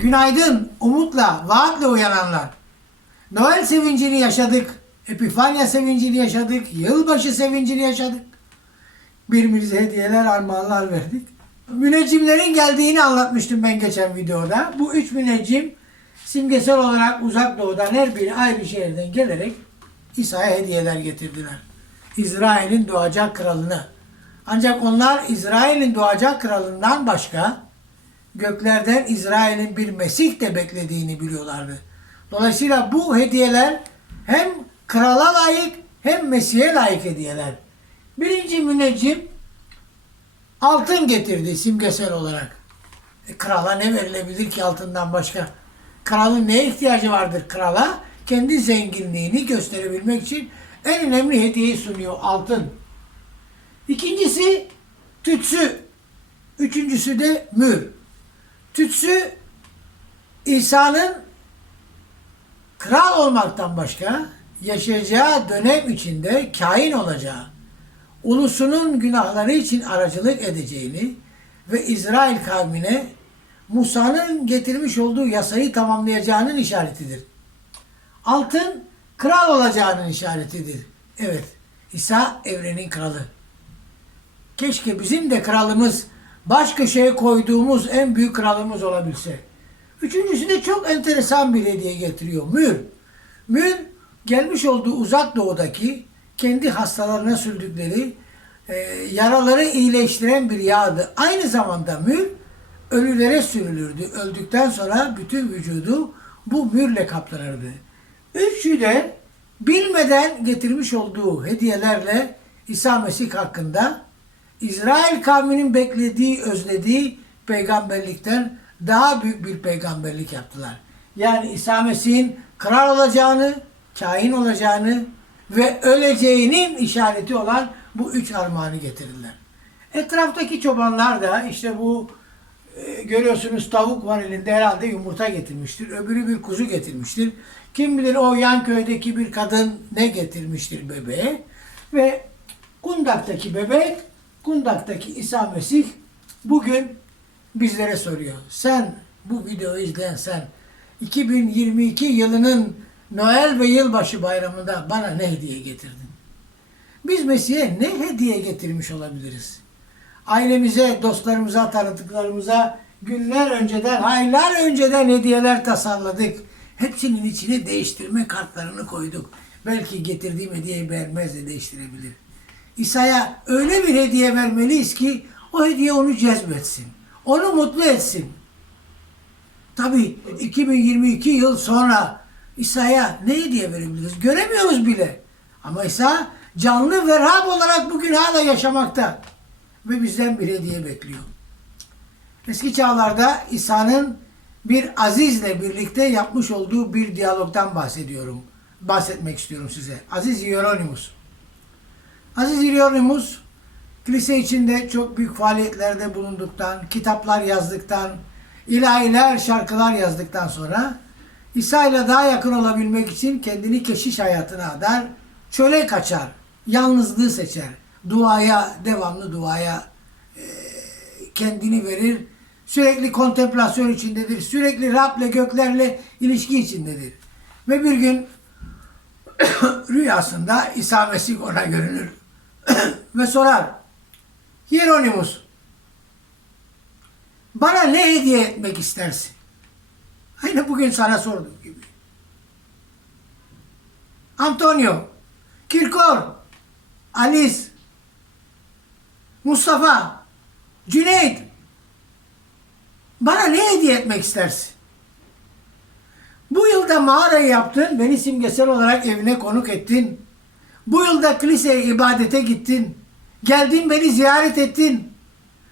Günaydın, umutla, vaatle uyananlar. Noel sevincini yaşadık. Epifanya sevincini yaşadık. Yılbaşı sevincini yaşadık. Birbirimize hediyeler, armağanlar verdik. Müneccimlerin geldiğini anlatmıştım ben geçen videoda. Bu üç müneccim simgesel olarak uzak doğudan her biri ayrı şehirden gelerek İsa'ya hediyeler getirdiler. İsrail'in doğacak kralını. Ancak onlar İsrail'in doğacak kralından başka göklerden İsrail'in bir Mesih de beklediğini biliyorlardı. Dolayısıyla bu hediyeler hem krala layık hem Mesih'e layık hediyeler. Birinci müneccim altın getirdi simgesel olarak. E, krala ne verilebilir ki altından başka? Kralın neye ihtiyacı vardır krala? Kendi zenginliğini gösterebilmek için en önemli hediyeyi sunuyor altın. İkincisi tütsü. Üçüncüsü de mür. Tütsü İsa'nın kral olmaktan başka yaşayacağı dönem içinde kain olacağı, ulusunun günahları için aracılık edeceğini ve İsrail kavmine Musa'nın getirmiş olduğu yasayı tamamlayacağının işaretidir. Altın kral olacağının işaretidir. Evet, İsa evrenin kralı. Keşke bizim de kralımız baş köşeye koyduğumuz en büyük kralımız olabilse. Üçüncüsü de çok enteresan bir hediye getiriyor. Mür. Mür gelmiş olduğu uzak doğudaki kendi hastalarına sürdükleri e, yaraları iyileştiren bir yağdı. Aynı zamanda mür ölülere sürülürdü. Öldükten sonra bütün vücudu bu mürle kaplanırdı. Üçü de bilmeden getirmiş olduğu hediyelerle İsa Mesih hakkında İsrail kavminin beklediği, özlediği peygamberlikten daha büyük bir peygamberlik yaptılar. Yani İsa Mesih'in kral olacağını, kain olacağını ve öleceğinin işareti olan bu üç armağanı getirdiler. Etraftaki çobanlar da işte bu e, görüyorsunuz tavuk var elinde herhalde yumurta getirmiştir. Öbürü bir kuzu getirmiştir. Kim bilir o yan köydeki bir kadın ne getirmiştir bebeğe. Ve Kundak'taki bebek, Kundak'taki İsa Mesih bugün bizlere soruyor. Sen bu videoyu izleyen sen 2022 yılının Noel ve yılbaşı bayramında bana ne hediye getirdin? Biz Mesih'e ne hediye getirmiş olabiliriz? Ailemize, dostlarımıza, tanıdıklarımıza günler önceden, aylar önceden hediyeler tasarladık. Hepsinin içine değiştirme kartlarını koyduk. Belki getirdiğim hediyeyi beğenmez de değiştirebilir. İsa'ya öyle bir hediye vermeliyiz ki o hediye onu cezbetsin. Onu mutlu etsin. Tabii 2022 yıl sonra İsa'ya ne hediye verebiliriz? Göremiyoruz bile. Ama İsa canlı ve Rab olarak bugün hala yaşamakta. Ve bizden bir hediye bekliyor. Eski çağlarda İsa'nın bir azizle birlikte yapmış olduğu bir diyalogdan bahsediyorum. Bahsetmek istiyorum size. Aziz Hieronymus. Aziz Hieronymus kilise içinde çok büyük faaliyetlerde bulunduktan, kitaplar yazdıktan, ilahiler, şarkılar yazdıktan sonra İsa ile daha yakın olabilmek için kendini keşiş hayatına adar, çöle kaçar, yalnızlığı seçer, duaya, devamlı duaya e, kendini verir, sürekli kontemplasyon içindedir, sürekli Rab'le, göklerle ilişki içindedir. Ve bir gün rüyasında İsa Mesih ona görünür ve sorar, Hieronymus, bana ne hediye etmek istersin? Aynı bugün sana sordum gibi. Antonio, Kirkor, Alice, Mustafa, Cüneyt, bana ne hediye etmek istersin? Bu yılda mağarayı yaptın, beni simgesel olarak evine konuk ettin. Bu yılda kiliseye ibadete gittin. Geldin beni ziyaret ettin.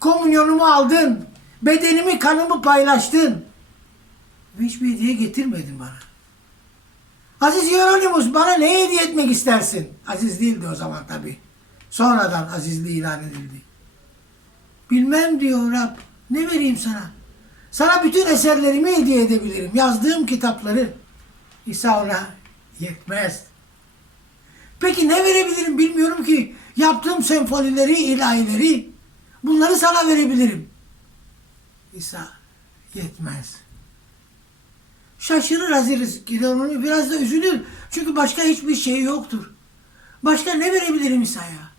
Komünyonumu aldın. Bedenimi, kanımı paylaştın. Hiçbir hediye getirmedin bana. Aziz Hieronymus bana ne hediye etmek istersin? Aziz değildi o zaman tabi. Sonradan azizliği ilan edildi. Bilmem diyor Rab. Ne vereyim sana? Sana bütün eserlerimi hediye edebilirim. Yazdığım kitapları. İsa ona yetmez. Peki ne verebilirim bilmiyorum ki. Yaptığım senfonileri, ilahileri bunları sana verebilirim. İsa yetmez. Şaşırır Hazreti Gideon biraz da üzülür. Çünkü başka hiçbir şey yoktur. Başka ne verebilirim İsa'ya?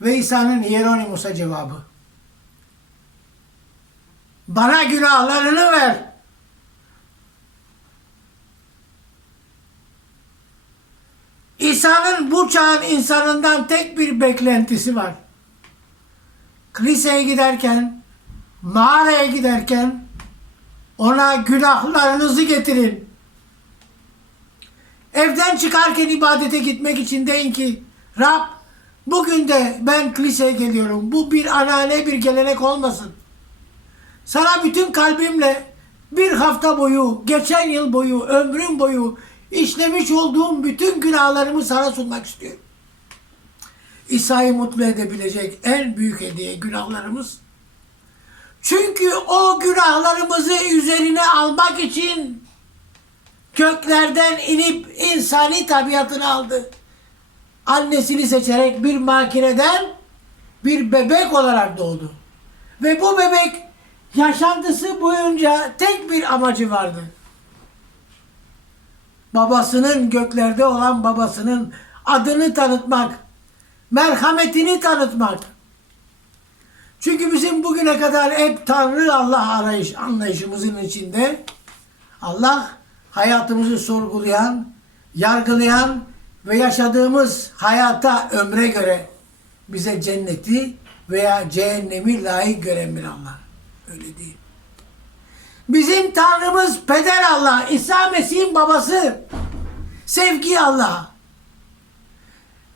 Ve İsa'nın Hieronymus'a cevabı. Bana günahlarını ver. İsa'nın bu çağın insanından tek bir beklentisi var. Kiliseye giderken, mağaraya giderken ona günahlarınızı getirin. Evden çıkarken ibadete gitmek için deyin ki Rab bugün de ben kiliseye geliyorum. Bu bir anane bir gelenek olmasın. Sana bütün kalbimle bir hafta boyu, geçen yıl boyu, ömrüm boyu işlemiş olduğum bütün günahlarımı sana sunmak istiyorum. İsa'yı mutlu edebilecek en büyük hediye günahlarımız. Çünkü o günahlarımızı üzerine almak için köklerden inip insani tabiatını aldı. Annesini seçerek bir makineden bir bebek olarak doğdu. Ve bu bebek yaşantısı boyunca tek bir amacı vardı. Babasının göklerde olan babasının adını tanıtmak, merhametini tanıtmak. Çünkü bizim bugüne kadar hep Tanrı Allah arayış anlayışımızın içinde Allah hayatımızı sorgulayan, yargılayan ve yaşadığımız hayata ömre göre bize cenneti veya cehennemi layık gören bir Allah. Öyle değil. Bizim Tanrımız Peder Allah, İsa Mesih'in babası. Sevgi Allah.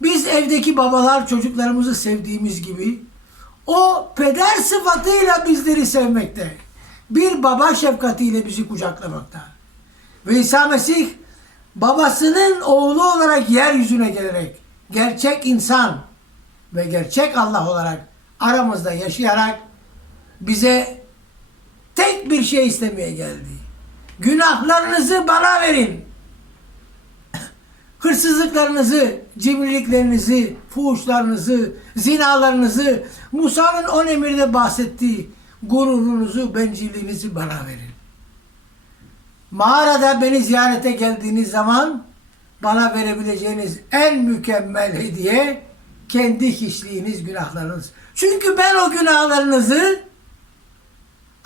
Biz evdeki babalar çocuklarımızı sevdiğimiz gibi o peder sıfatıyla bizleri sevmekte. Bir baba şefkatiyle bizi kucaklamakta. Ve İsa Mesih babasının oğlu olarak yeryüzüne gelerek gerçek insan ve gerçek Allah olarak aramızda yaşayarak bize tek bir şey istemeye geldi. Günahlarınızı bana verin. Hırsızlıklarınızı, cimriliklerinizi, fuhuşlarınızı, zinalarınızı, Musa'nın on emirde bahsettiği gururunuzu, bencilliğinizi bana verin. Mağarada beni ziyarete geldiğiniz zaman bana verebileceğiniz en mükemmel hediye kendi kişiliğiniz, günahlarınız. Çünkü ben o günahlarınızı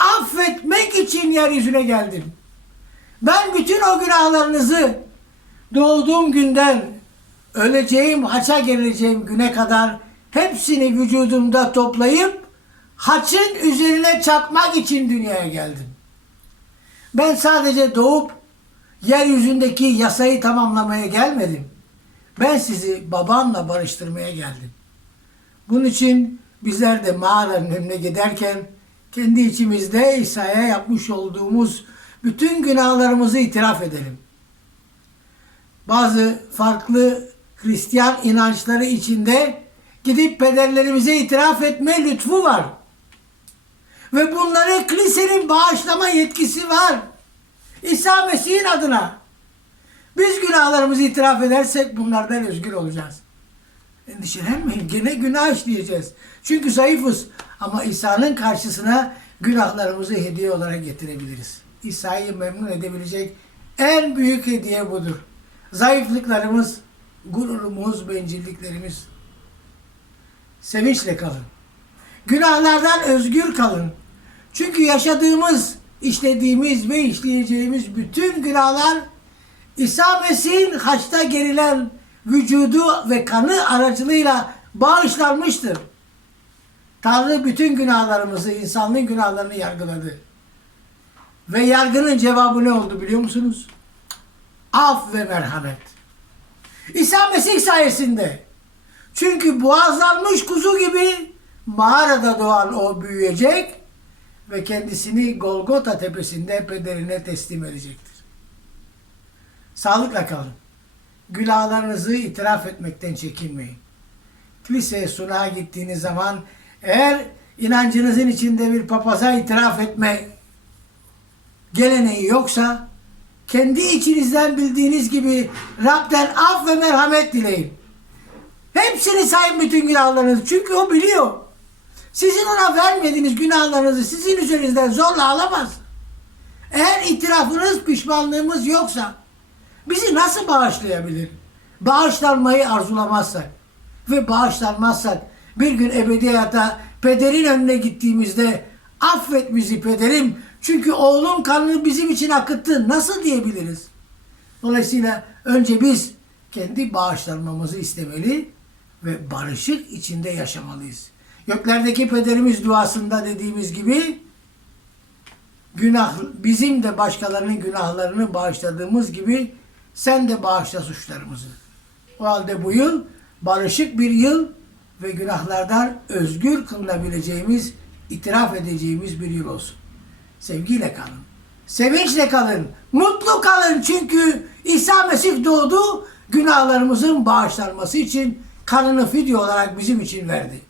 affetmek için yeryüzüne geldim. Ben bütün o günahlarınızı doğduğum günden öleceğim, haça geleceğim güne kadar hepsini vücudumda toplayıp haçın üzerine çakmak için dünyaya geldim. Ben sadece doğup yeryüzündeki yasayı tamamlamaya gelmedim. Ben sizi babamla barıştırmaya geldim. Bunun için bizler de mağaranın önüne giderken kendi içimizde İsa'ya yapmış olduğumuz bütün günahlarımızı itiraf edelim. Bazı farklı Hristiyan inançları içinde gidip pederlerimize itiraf etme lütfu var. Ve bunları kilisenin bağışlama yetkisi var. İsa Mesih'in adına. Biz günahlarımızı itiraf edersek bunlardan özgür olacağız. Endişelenmeyin. Gene günah işleyeceğiz. Çünkü zayıfız. Ama İsa'nın karşısına günahlarımızı hediye olarak getirebiliriz. İsa'yı memnun edebilecek en büyük hediye budur. Zayıflıklarımız, gururumuz, bencilliklerimiz. Sevinçle kalın. Günahlardan özgür kalın. Çünkü yaşadığımız, işlediğimiz ve işleyeceğimiz bütün günahlar İsa Mesih'in haçta gerilen vücudu ve kanı aracılığıyla bağışlanmıştır. Tanrı bütün günahlarımızı, insanlığın günahlarını yargıladı. Ve yargının cevabı ne oldu biliyor musunuz? Af ve merhamet. İsa Mesih sayesinde. Çünkü boğazlanmış kuzu gibi mağarada doğan o büyüyecek ve kendisini Golgota tepesinde pederine teslim edecektir. Sağlıkla kalın. Günahlarınızı itiraf etmekten çekinmeyin. Kiliseye sunağa gittiğiniz zaman eğer inancınızın içinde bir papaza itiraf etme geleneği yoksa kendi içinizden bildiğiniz gibi Rab'den af ve merhamet dileyin. Hepsini sayın bütün günahlarınızı. Çünkü o biliyor. Sizin ona vermediğiniz günahlarınızı sizin üzerinizden zorla alamaz. Eğer itirafınız, pişmanlığımız yoksa bizi nasıl bağışlayabilir? Bağışlanmayı arzulamazsak ve bağışlanmazsak bir gün ebedi hayata pederin önüne gittiğimizde affet bizi pederim çünkü oğlun kanını bizim için akıttı nasıl diyebiliriz? Dolayısıyla önce biz kendi bağışlanmamızı istemeli ve barışık içinde yaşamalıyız. Göklerdeki pederimiz duasında dediğimiz gibi günah bizim de başkalarının günahlarını bağışladığımız gibi sen de bağışla suçlarımızı. O halde bu yıl barışık bir yıl ve günahlardan özgür kılınabileceğimiz, itiraf edeceğimiz bir yıl olsun. Sevgiyle kalın. Sevinçle kalın. Mutlu kalın çünkü İsa Mesih doğdu. Günahlarımızın bağışlanması için kanını fidye olarak bizim için verdi.